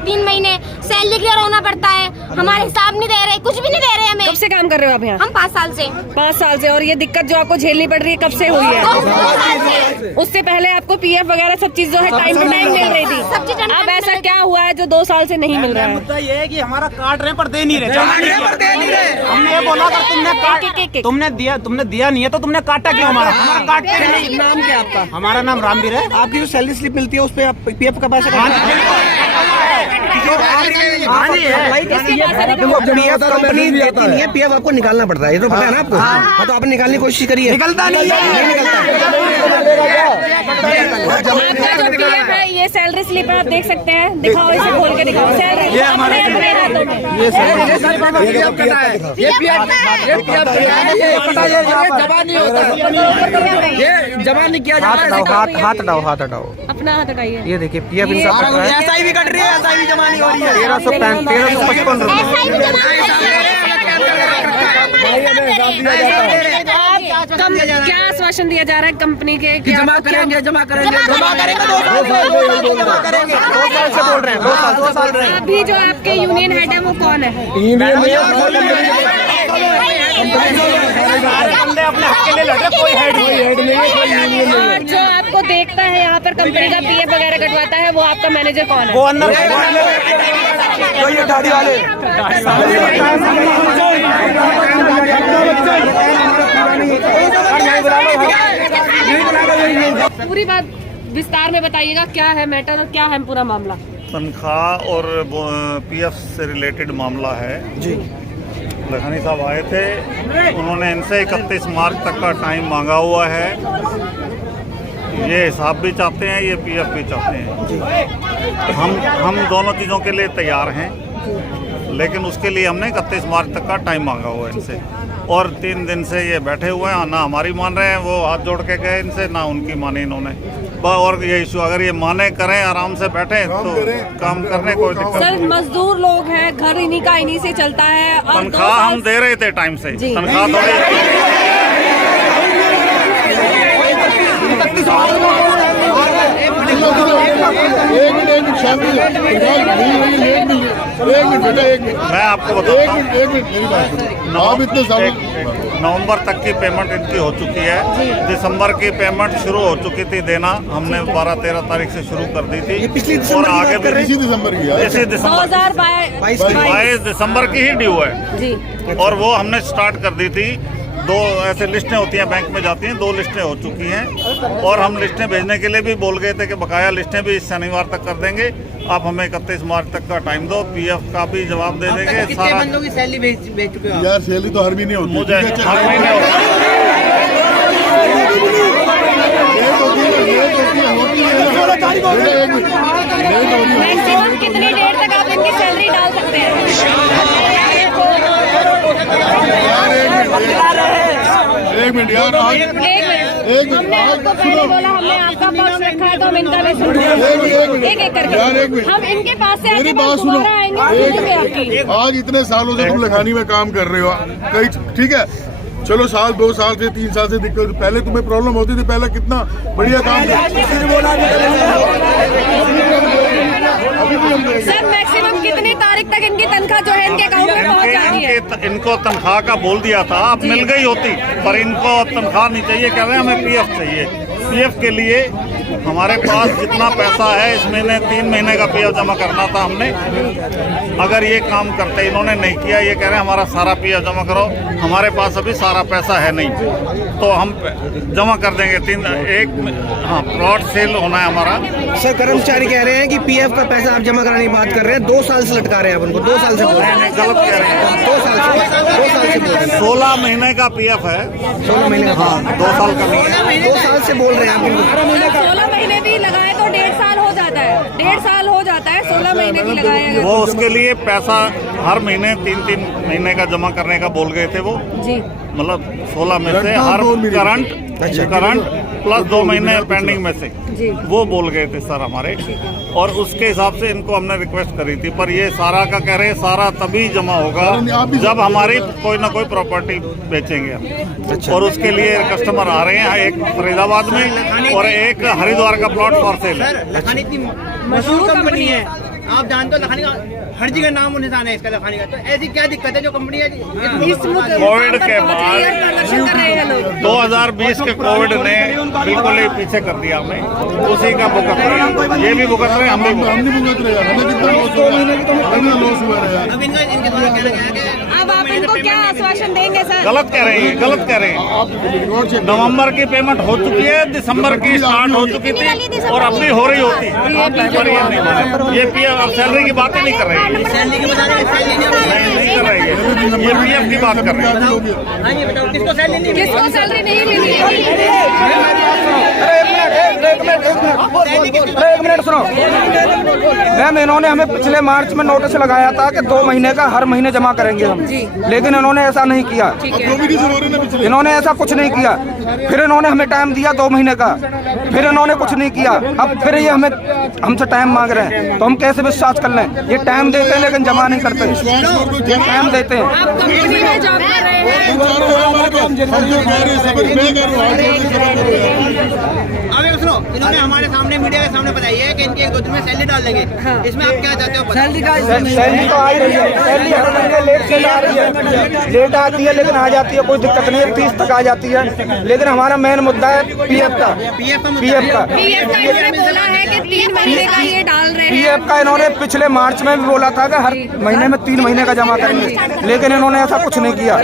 3 महीने salary clear होना पड़ता है, हमारे हिसाब नहीं दे रहे, कुछ भी नहीं दे रहे हमें। कब से काम कर रहे हो आप यहाँ? हम 5 साल से। 5 साल से। और ये दिक्कत जो आपको झेलनी पड़ रही है कब से हुई है? 2 साल से। उससे पहले आपको पीएफ वगैरह सब चीज जो है टाइम टू टाइम मिल रही थी। सब चीज अब ऐसा क्या हुआ है जो 2 साल से नहीं मिल रहा है? मुद्दा ये है कि हमारा काट रहे पर दे नहीं रहे। हमने ये बोला अगर तुमने दिया नहीं है तो तुमने काटा क्यों? हमारा काटते नहीं। नाम क्या आपका? हमारा नाम रामवीर है। आपकी जो सैलरी स्लिप मिलती है उस पे आप पीएफ का पैसा हाँ जी पीएफ कंपनी देती नहीं है, पीएफ आपको निकालना पड़ता है, ये तो पता है ना आपको? हाँ तो आपने निकालने की कोशिश करी है? निकलता नहीं निकलता। आपका जो पीएफ है ये सैलरी स्लिप आप देख सकते हैं, दिखाओ इसे खोल के दिखाओ। सैलरी ये हमारे हाथों में जमा नहीं किया जा रहा है। हाथ हटाओ। अपना हाथ हटाइए। ये देखिए पीएफ इनका कट रहा है। SI भी कट रही है, SI भी जमा नहीं हो रही है। 1355 क्या आश्वासन दिया जा रहा है कंपनी के कि जमा करेंगे 2 साल से बोल रहे हैं। 2 साल रहे हैं। अभी जो आपके यूनियन हेड है वो कौन है? बंदे अपने हक के लिए लड़ रहे, कोई हेड नहीं। और जो आपको देखता है यहाँ पर कंपनी का पीएफ वगैरह कटवाता है वो आपका मैनेजर कौन है? वो अंदर ये दाढ़ी वाले पूरी बात विस्तार में बताइएगा, क्या है मैटर और क्या है पूरा मामला? तनख्वाह और पीएफ से रिलेटेड मामला है जी। लखानी साहब आए थे, उन्होंने इनसे 31 मार्च तक का टाइम मांगा हुआ है। ये हिसाब भी चाहते हैं, ये पीएफ भी चाहते हैं। हम दोनों चीज़ों के लिए तैयार हैं, लेकिन उसके लिए हमने 31 मार्च तक का टाइम मांगा हुआ है इनसे। और 3 दिन से ये बैठे हुए हैं, ना हमारी मान रहे हैं, वो हाथ जोड़ के गए इनसे, ना उनकी मानी इन्होंने। और ये इशू अगर ये माने करें, आराम से बैठे तो काम करने कोई दिक्कत सर नहीं। मजदूर लोग हैं, घर इन्हीं का इन्हीं से चलता है। और तनख्वाह हम दे रहे थे टाइम से, जी। तनख्वाह मैं आपको बताता हूँ, नवंबर तक की पेमेंट इनकी हो चुकी है। दिसंबर की पेमेंट शुरू हो चुकी थी देना, हमने 12-13 तारीख से शुरू कर दी थी। और आगे भी इसी दिसंबर की 22 दिसंबर की ही ड्यू है जी। और वो हमने स्टार्ट कर दी थी। 2 ऐसे लिस्टें होती हैं, बैंक में जाती हैं, 2 लिस्टें हो चुकी हैं। और हम लिस्टें भेजने के लिए भी बोल गए थे कि बकाया लिस्टें भी इस शनिवार तक कर देंगे। आप हमें 31 मार्च तक का टाइम दो, पीएफ का भी जवाब दे देंगे। सारा बंदों की सैलरी भेज चुके हो? यार सैलरी तो हर महीने होती है। मुझे हर महीने मैक्सिमम कितनी देर तक आप इनकी सैलरी डाल सकते हैं? एक मिनट यार, हमने आपको पहले बोला, हमने आपका पक्ष रखा है तो हम इनका भी सुन एक करके हम इनके पास से मेरी बात सुनो। आएंगे। आज इतने सालों से तुम लखानी में काम कर रहे हो, कई ठीक है, चलो 2 साल से 3 साल से दिक्कत, पहले तुम्हें प्रॉब्लम होती थी, पहले कितना बढ़िया काम सर मैक्सिमम कितनी तारीख तक इनकी तनख्वाह जो है इनके अकाउंट में पहुंच जाती है? इनको तनख्वाह का बोल दिया था, अब मिल गई होती, पर इनको तनख्वाह नहीं चाहिए, कह रहे हैं हमें पीएफ चाहिए। पीएफ के लिए हमारे पास जितना पैसा है, इस महीने 3 महीने का पीएफ जमा करना था हमने। अगर ये काम करते, इन्होंने नहीं किया, ये कह रहे हैं हमारा सारा पीएफ जमा करो। हमारे पास अभी सारा पैसा है नहीं, तो हम जमा कर देंगे। प्लॉट सेल होना है हमारा। सर कर्मचारी कह रहे हैं कि पीएफ का पैसा आप जमा कराने की बात कर रहे हैं, 2 साल से लटका रहे हैं आप उनको, 2 साल से बोल रहे हैं। गलत कह रहे हैं, 2 साल से बोल रहे हैं। 16 महीने का पीएफ है। 16 महीने का? हाँ, 2 साल का नहीं है। 2 साल से बोल रहे हैं आप इनको। 16 महीने भी लगाए तो 1.5 साल हो जाता है, 1.5 साल हो जाता है। 16 महीने भी लगाए वो उसके लिए पैसा हर महीने 3-3 महीने का जमा करने का बोल गए थे वो जी। मतलब 16 में से हर करंट प्लस 2 महीने पेंडिंग में से वो बोल गए थे सर हमारे। और उसके हिसाब से इनको हमने रिक्वेस्ट करी थी, पर ये सारा का कह रहे सारा तभी जमा होगा जब हमारी कोई ना कोई प्रॉपर्टी बेचेंगे हम। और उसके लिए कस्टमर आ रहे हैं, एक फरीदाबाद में और एक हरिद्वार का प्लॉट फॉर सेल है। लखानी इतनी मशहूर कंपनी है, आप जानते हो लखानी का हर जगह नाम और निशान है इसका लखानी का, तो ऐसी क्या दिक्कत है जो कंपनी है कोविड के बाद 2020 के कोविड ने बिल्कुल ही पीछे कर दिया हमें, उसी का भुगत रहे हैं, ये भी भुगत रहे हैं, हम भी भुगत रहे हैं। हमें कितना लॉस हुआ है यार। अब इनके द्वारा कहना गया है कि अब आप इनको क्या आश्वासन देंगे सर? गलत कह रहे हैं, गलत कह रहे हैं। नवंबर की पेमेंट हो चुकी है, दिसंबर की स्टार्ट हो चुकी थी और अब भी हो रही होती, पर ये नहीं हो रहा। ये पीएफ अब सैलरी की बात ही नहीं कर रहे हैं, सैलरी की बता रहे हैं, सैलरी नहीं कर रही है, ये पीएफ की बात कर रहे हैं। हाँ ये बताओ किसको सैलरी नहीं मिली? किसको सैलरी नहीं मिली? एक मिनट सुनो मैम, इन्होंने हमें पिछले मार्च में नोटिस लगाया था कि 2 महीने का हर महीने जमा करेंगे हम, लेकिन इन्होंने ऐसा नहीं किया। इन्होंने ऐसा कुछ नहीं किया। फिर इन्होंने हमें टाइम दिया 2 महीने का, फिर इन्होंने कुछ नहीं किया। अब फिर ये हमसे टाइम मांग रहे हैं, तो हम कैसे विश्वास कर लें? ये टाइम देते हैं लेकिन जमा नहीं करते, ये टाइम देते हैं। आप कंपनी में जॉब कर रहे हैं। अब ये सुनो, इन्होंने हमारे सामने मीडिया के सामने बताई है कि इनके 1-2 दिन में सैलरी डाल देंगे। इसमें आप क्या चाहते हो? सैलरी तो आ ही रही है, सैलरी हर महीने लेट से आ रही है, लेट आती है लेकिन आ जाती है, कोई दिक्कत नहीं है, 30 तक आ जाती है। लेकिन हमारा मेन मुद्दा है पीएफ का। पीएफ का इन्होंने बोला है कि 3 महीने का ये डाल रहे हैं। पीएफ का इन्होंने पिछले मार्च में भी बोला था कि हर महीने में 3 महीने का जमा करेंगे, लेकिन इन्होंने ऐसा कुछ नहीं किया।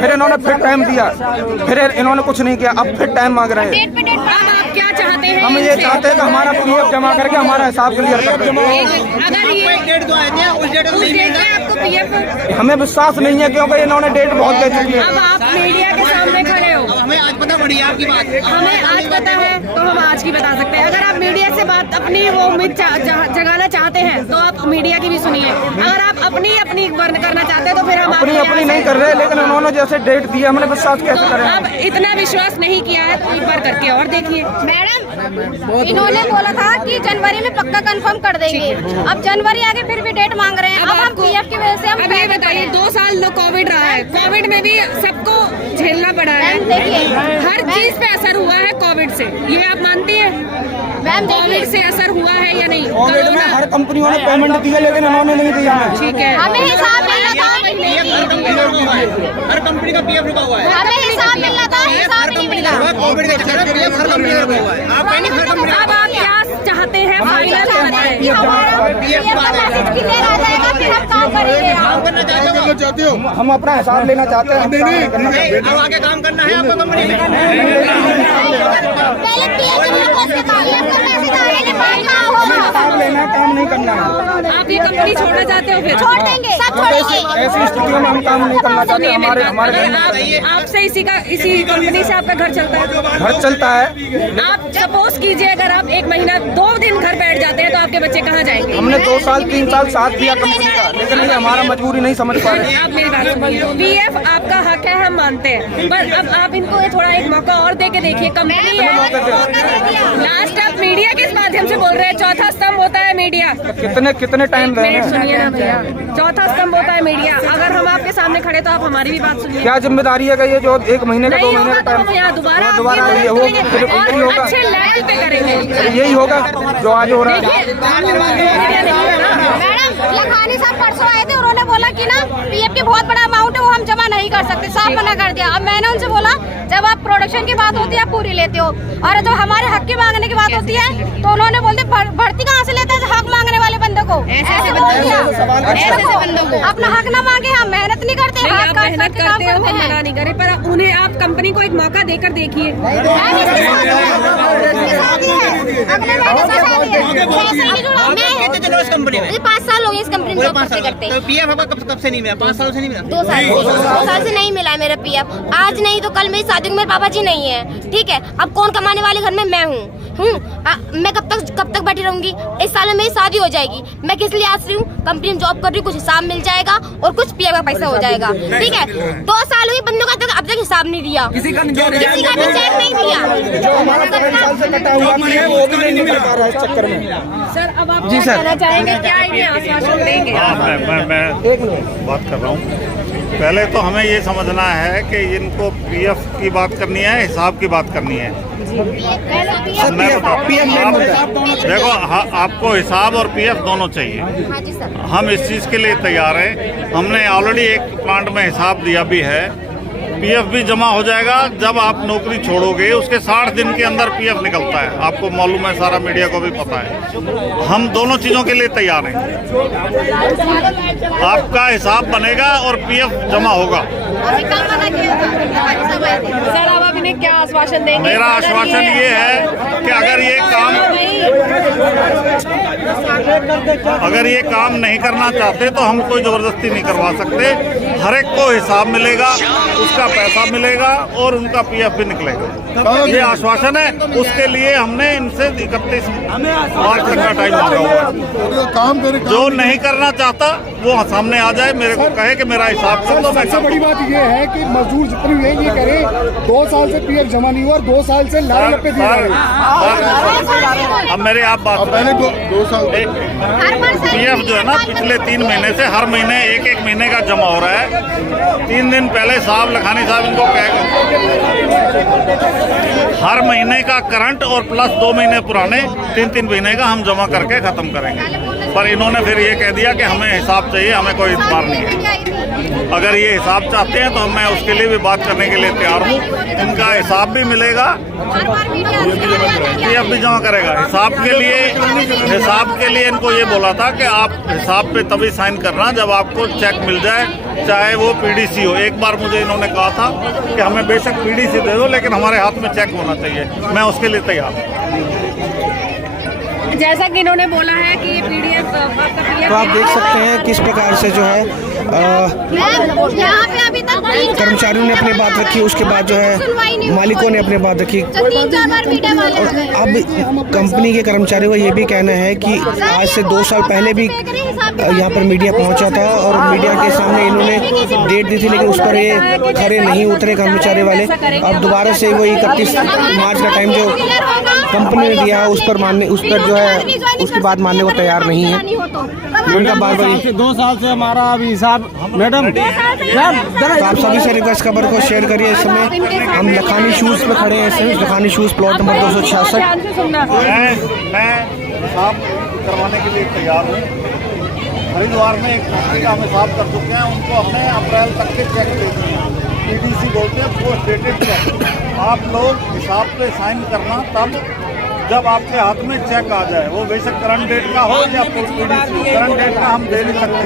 फिर इन्होंने फिर टाइम दिया, फिर इन्होंने कुछ नहीं किया, अब फिर टाइम मांग रहे हैं। अब आप क्या चाहते हैं? हम ये चाहते हैं कि हमारा पीएफ जमा करके हमारा हिसाब क्लियर कर दें। अगर ये डेट दो आए थे, उस डेट उस डेट में आपको पीएफ, हमें विश्वास नहीं है क्योंकि इन्होंने डेट बहुत दे चुकी है। अब आप मीडिया के सामने खड़े हो, हमें आज पता पड़ी है आपकी बात। हमें आज पता है तो हम आज की बता सकते हैं। अगर आप मीडिया से बात अपनी वो उम्मीद जगाना चाहते हैं तो आप मीडिया की भी सुनिए। अगर आप अपनी वर्न करना चाहते हैं तो फिर हम अपनी नहीं कर रहे, लेकिन उन्होंने जैसे डेट दी है हमने विश्वास कैसे करें? अब इतना विश्वास नहीं किया है तो एक बार करके और देखिए। मैडम इन्होंने बोला था कि जनवरी में पक्का कंफर्म कर देंगे, अब जनवरी आगे फिर भी डेट मांग रहे हैं। अब हम पीएफ की वजह से हम अब ये बताइए, 2 साल तो कोविड रहा है, कोविड में भी सबको झेलना पड़ा है। हर चीज पे असर हुआ है कोविड से, ये आप मानती है? मैम कोविड से असर हुआ है या नहीं? कोविड में हर कंपनियों ने पेमेंट दी है लेकिन इन्होंने नहीं दिया है। ठीक है, हमें हिसाब मिलना था, हर कंपनी का पीएफ रुका हुआ है। हमें हिसाब मिलना था, हिसाब नहीं मिला। कोविड के चक्कर में पीएफ हर कंपनी का रुका हुआ है। आप कहीं हर कंपनी अब आप क्या चाहते हैं? फाइनल बताएं। कि हमारा पीएफ का मैसेज क्लियर आ जाएगा, फिर हम काम करेंगे। करना चाहते हो? हम अपना हिसाब लेना चाहते हैं। अब आगे काम करना है आपको कंपनी में? पहले पीएफ का मैसेज आएगा, हिसाब लेना है, काम नहीं करना है। आप ये कंपनी छोड़ना चाहते हो? फिर छोड़ देंगे, सब छोड़ेंगे। ऐसी स्थितियों में हम काम नहीं करना चाहते। हमारे अगर आपसे इसी कंपनी से आपका घर चलता है, घर चलता है। आप सपोज कीजिए अगर आप 1 महीना 2 दिन घर बैठ जाते हैं तो आपके बच्चे कहाँ जाएंगे? हमने 2 साल 3 साल साथ दिया कंपनी का, लेकिन ये हमारा मजबूरी नहीं समझ पा रहे। आप मेरी बात सुनिए, पीएफ आपका हक है, हम मानते हैं, पर अब आप इनको थोड़ा एक मौका और दे के देखिए। कंपनी है, लास्ट आप मीडिया किस माध्यम से बोल रहे हैं? चौथा स्तंभ होता है मीडिया। कितने टाइम मिनट देंगे? सुनिए ना भैया, चौथा स्तंभ होता है मीडिया। अगर हम आपके सामने खड़े तो आप हमारी भी बात सुनिए। क्या जिम्मेदारी है कि ये जो 1 महीने का 2 नहीं महीने होगा का तो हम टाइम यहाँ दोबारा आपकी दोबारा मदद वो करेंगे फिर यही और होगा, अच्छे लेवल पे करेंगे। यही होगा जो आज हो रहा है। मैडम लखानी साहब परसों आए थे, उन्होंने बोला कि ना पीएफ की बहुत बड़ा अमाउंट है, वो हम जमा नहीं कर सकते, साफ मना कर दिया। अब मैंने उनसे बोला जब आप प्रोडक्शन की बात होती है आप पूरी लेते हो, और जब हमारे हक की मांगने की बात होती है तो उन्होंने बोलते भर्ती कहाँ से लेते हैं हक मांगने वाले बंदे को? ऐसे बोल दिया। अपना हक ना मांगे, हम मेहनत नहीं करते। आप मेहनत करते हो, हम मना नहीं करें, पर उन्हें आप कंपनी को एक मौका देकर देखिए। अगले महीने से शादी है। चलो इस कंपनी में 5 साल हो गए इस कंपनी में जॉब करते। तो पीएफ आपका कब से नहीं मिला? 5 सालों से नहीं मिला? 2 साल से नहीं मिला है मेरा पीएफ। आज नहीं तो कल मेरी शादी में मेरे पापा जी नहीं है, ठीक है। अब कौन कमाने वाले घर में मैं हूँ। मैं कब तक बैठी रहूंगी? इस साल में मेरी शादी हो जाएगी। मैं किस लिए आस रही हूँ? कंपनी में जॉब कर रही हूँ, कुछ हिसाब मिल जाएगा और कुछ पीएफ का पैसा हो जाएगा, ठीक है। 2 साल हुई बंदों का, अब तक हिसाब नहीं दिया, किसी का भी चेक नहीं दिया। जो हमारा 5 साल से कटा हुआ है वो भी नहीं निकल पा रहा है इस चक्कर में। सर अब आप जी क्या सर। कहना चाहेंगे, क्या इन्हें आश्वासन देंगे? हाँ, मैं बात कर रहा हूँ। पहले तो हमें ये समझना है कि इनको पीएफ की बात करनी है, हिसाब की बात करनी है। मैं बताऊं, देखो आपको हिसाब और पीएफ दोनों चाहिए। हाँ जी सर। हम इस चीज़ के लिए तैयार हैं। हमने ऑलरेडी एक प्लांट में हिसाब दिया भी है। पीएफ भी जमा हो जाएगा जब आप नौकरी छोड़ोगे, उसके 60 दिन के अंदर पीएफ निकलता है। आपको मालूम है, सारा मीडिया को भी पता है। हम दोनों चीज़ों के लिए तैयार हैं। आपका हिसाब बनेगा और पीएफ जमा होगा। सर अब आप इन्हें क्या आश्वासन देंगे? मेरा आश्वासन ये है कि अगर ये काम नहीं करना चाहते तो हम कोई ज़बरदस्ती नहीं करवा सकते। हर एक को हिसाब मिलेगा, उसका पैसा मिलेगा और उनका पीएफ भी निकलेगा। ये आश्वासन है। उसके लिए हमने इनसे 31 मार्च तक का टाइम मांगा हुआ है। काम करे। जो नहीं करना चाहता वो सामने आ जाए, मेरे को कहे कि मेरा हिसाब कर दो। सबसे बड़ी बात ये है कि मजदूर जितने भी हैं ये करें 2 साल से पीएफ जमा नहीं हुआ और 2 साल से लाल लपे दिए जा रहे हैं। अब मेरे आप बात पहले 2 साल पीएफ जो है ना, पिछले 3 महीने से हर महीने एक महीने का जमा हो रहा है। 3 दिन पहले साहब लखानी साहब इनको हर महीने का करंट और प्लस 2 महीने पुराने 3 महीने का हम जमा करके खत्म करेंगे। पर इन्होंने फिर ये कह दिया कि हमें हिसाब चाहिए, हमें कोई इतबार नहीं है। अगर ये हिसाब चाहते हैं तो मैं उसके लिए भी बात करने के लिए तैयार हूँ। इनका हिसाब भी मिलेगा, पीएफ भी जमा करेगा। हिसाब के लिए इनको ये बोला था कि आप हिसाब पे तभी साइन करना जब आपको चेक मिल जाए, चाहे वो पीडीसी हो। एक बार मुझे इन्होंने कहा था कि हमें बेशक पीडीसी दे दो, लेकिन हमारे हाथ में चेक होना चाहिए। मैं उसके लिए तैयार हूँ। जैसा कि इन्होंने बोला है कि ये पीडीएफ आपका पीएफ, तो आप देख सकते हैं किस प्रकार से जो है यहाँ पे अभी तक कर्मचारियों ने अपनी बात रखी, उसके बाद जो है मालिकों ने अपनी बात रखी। 3-4 बार मीडिया वाले आ गए। अब कंपनी के कर्मचारियों का ये भी कहना है कि आज से 2 साल पहले भी यहाँ पर मीडिया पहुँचा था और मीडिया के सामने इन्होंने डेट दी थी, लेकिन उस पर ये खरे नहीं उतरे कर्मचारी वाले। अब दोबारा से वो 31 मार्च का टाइम जो कंपनी ने दिया है उस पर जो है उसकी बात मानने को तैयार नहीं है। उनका बार बार 2 साल से हमारा अभी हिसाब मैडम आप सभी से रिक्वेस्ट खबर को शेयर करिए। इस समय हम लखानी शूज पे खड़े हैं। इस समय लखानी शूज प्लॉट नंबर 266। मैं हिसाब करवाने के लिए तैयार हूँ। हरिद्वार में एक कंपनी का हम हिसाब कर चुके हैं, उनको हमने अप्रैल तक के चेक दे दिए हैं। पीडीसी बोलते हैं पोस्ट डेटेड चेक। आप लोग हिसाब पे साइन करना तब जब आपके हाथ में चेक आ जाए, वो बेशक करंट डेट का हो या पीडीसी। करंट डेट का हम दे नहीं सकते।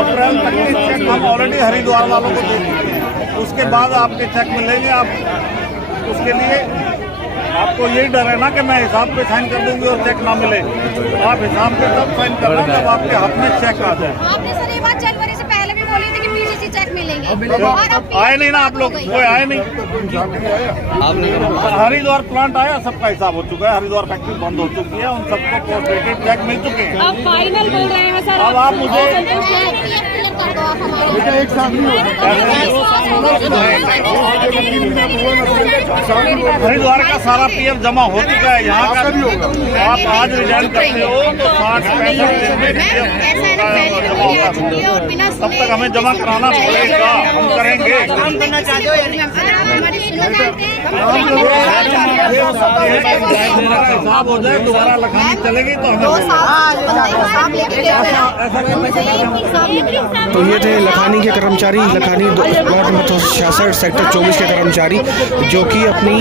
अप्रैल तक के चेक हम ऑलरेडी हरिद्वार वालों को दे चुके हैं। उसके बाद आपके चेक मिलेंगे। आप उसके लिए आपको यही डर है ना कि मैं हिसाब पे साइन कर दूंगी और चेक ना मिले। आप हिसाब पे तब साइन करना जब आपके हाथ में चेक आ जाए। आपने सर ये बात जनवरी से पहले भी बोली थी कि पीडीसी चेक मिलेंगे। आए नहीं ना आप लोग, कोई आए नहीं। हरिद्वार प्लांट आया, सबका हिसाब हो चुका है। हरिद्वार फैक्ट्री बंद हो चुकी है, उन सबको पोस्ट डेटेड चेक मिल चुके हैं। अब फाइनल बोल रहे हैं सर। अब आप मुझे एक साथ हरिद्वार का सारा पीएफ जमा हो चुका है। यहाँ का भी होगा। आप आज रिजाइन करते हो तो 60-65 दिन में पीएफ जमा होगा। तब तक हमें जमा कराना पड़ेगा, हम करेंगे। हिसाब हो जाए, दोबारा लखानी चलेगी तो हमें तो ये थे लखानी के कर्मचारी, लखानी प्लॉट नंबर 266 सेक्टर 24 के कर्मचारी, जो कि अपनी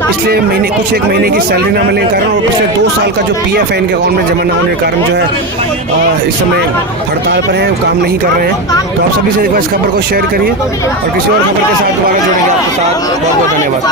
पिछले कुछ एक महीने की सैलरी न मिलने के कारण और पिछले 2 साल का जो पीएफ है इनके अकाउंट में जमा न होने के कारण जो है इस समय हड़ताल पर हैं, काम नहीं कर रहे हैं। तो आप सभी से रिक्वेस्ट खबर को शेयर करिए और किसी और खबर के साथ दोबारा जुड़ेंगे आपके साथ। बहुत बहुत धन्यवाद।